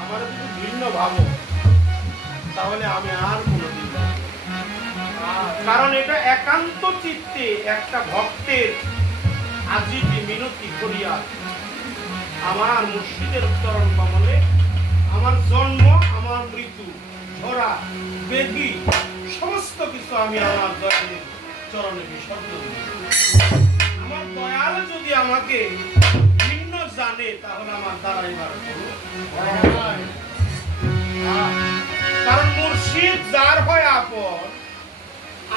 আমার যদি ভিন্ন ভাবো তাহলে আমি আর কোনোদিন না। কারণ এটা একান্ত চিত্তে একটা ভক্তের আজিটি মিনতি করিয়া আমার মুর্শিদের চরণ কমলে আমার জন্ম, আমার মৃত্যু, ঝরা বেদি সমস্ত কিছু আমি আমার দয়ালের চরণে বিসর্জন দিই। আমার দয়াল যদি আমাকে ভিন্ন জানে তাহলে আমার দাঁড়াইবার কারণ মুর্শিদ যার হয় আপন,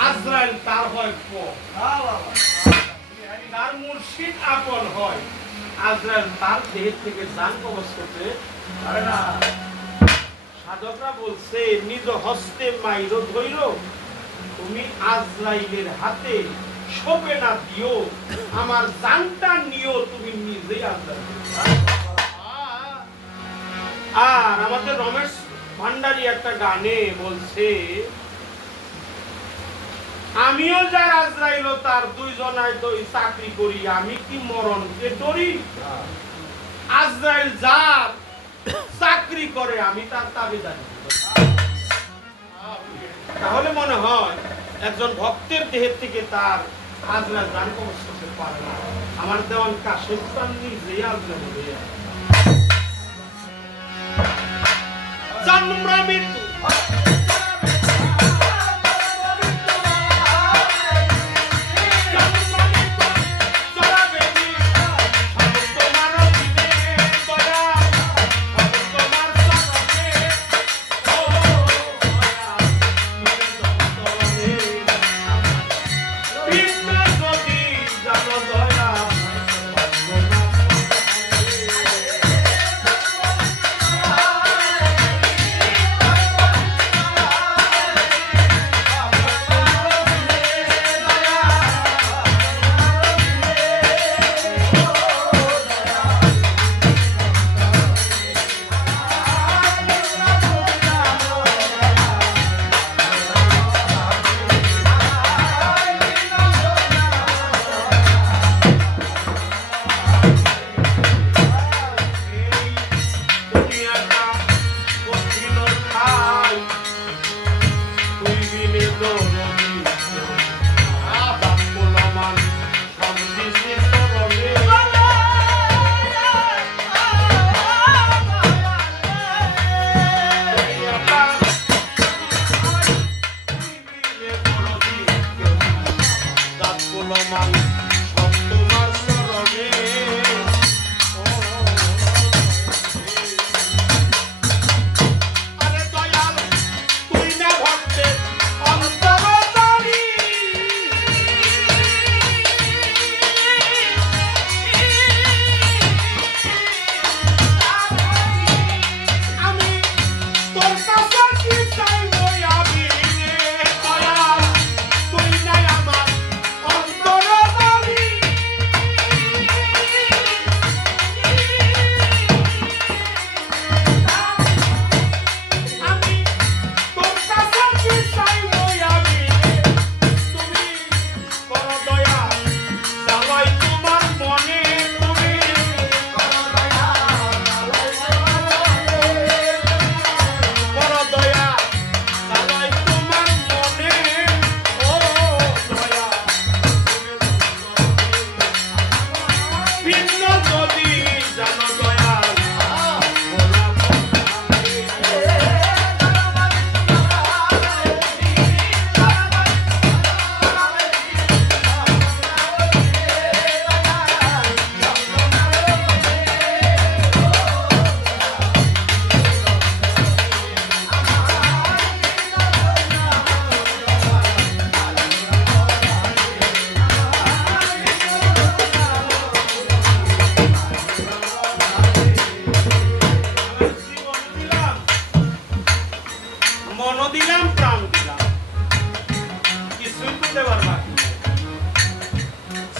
আজরাইল তার হয় পর। তার মুর্শিদ আপন হয়, আজরাইল তার দেহ থেকে জান কবজ করতে পারে না। সাধকরা বলছে নিজ হস্তে মাইর ধৈর, তুমি আজরাইলের হাতে শোবে না দিও, আমার জানটা নিও তুমি নিজেই আজরাইল। আর আমাদের রমেশ ভান্ডারী একটা গানে বলছে আমিও যার আজরাইল তার দুইজনায় তো চাকরি করি, আমি কি মরণকে ডরি? আজরাইল যার চাকরি করে আমি তার তাবেদারি। তাহলে মনে হয় একজন ভক্তের দেহের থেকে তার আজরাইল জান কবজ করতে পারে না। আমার দেওয়ান কাশেম খান নিজেই আজরাইল হয়ে জন্ম মৃত্যু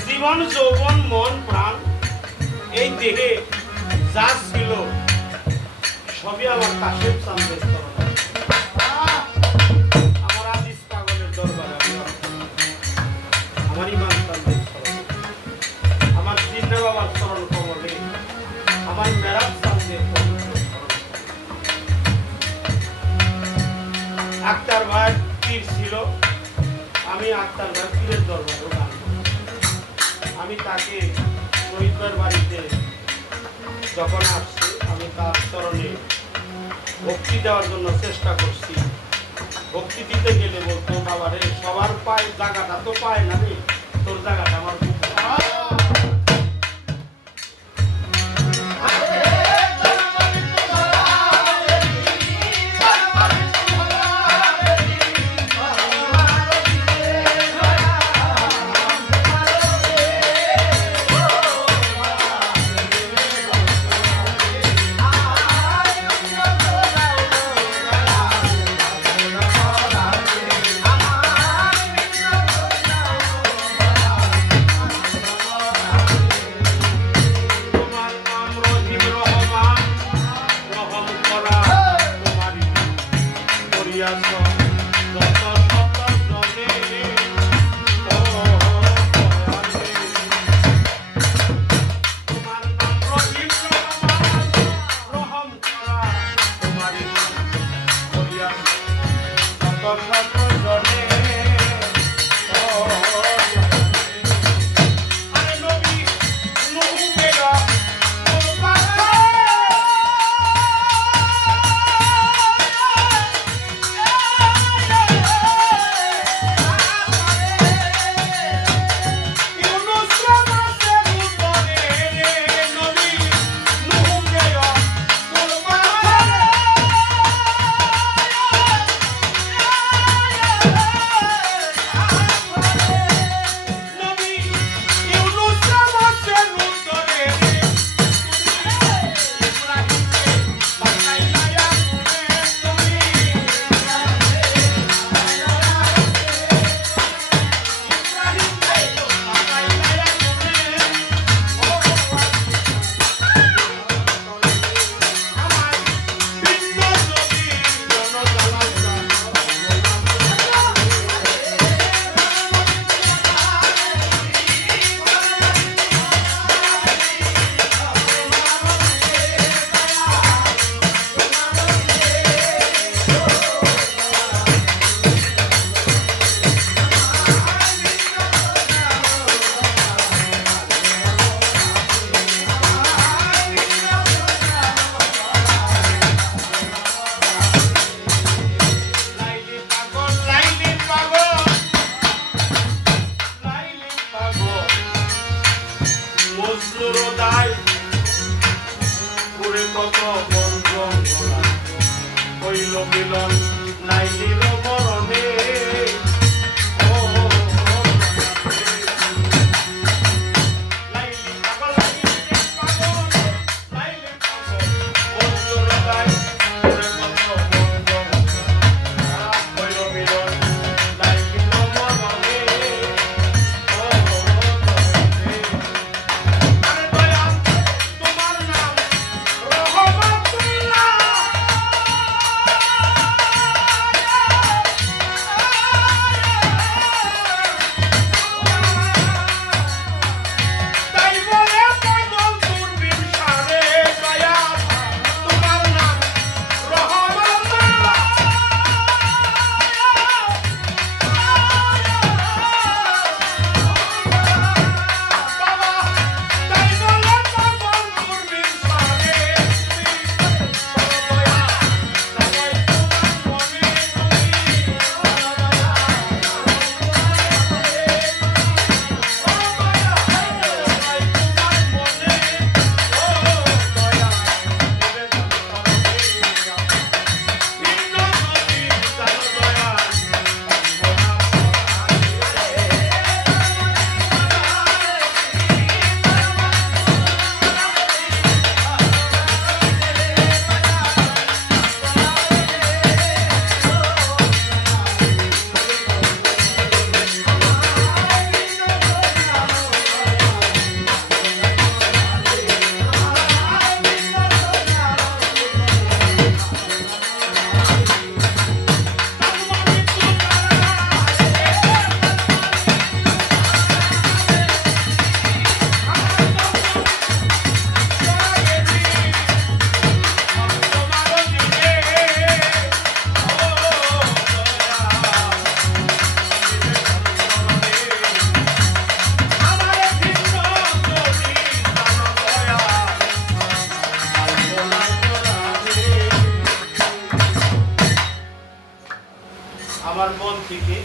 জীবন যৌবন মন প্রাণ এই দেহে যা ছিল সবই আমার কাশেম চাঁদের আমার আজিজ পাগলের দরবারে আমার ইমান চাঁদের আমার সিদ্ধা বাবার চরণ কমলে আমার মেরাজ চাঁদের পবিত্র চরণ। আক্তার ভাই পীর ছিল, আমি আক্তার ভাই পীরের দরবারে গান করতাম। আমি তাকে শহীদবার বাড়িতে যখন আসছে আমি তার চরণে ভক্তি দেওয়ার জন্য চেষ্টা করছি। ভক্তি দিতে গেলে বলতো, বাবা রে সবার পায় জায়গাটা তো পায় না রে, তোর জায়গাটা আমার খুব মিলন নাইলির মরণে আমার মন থেকে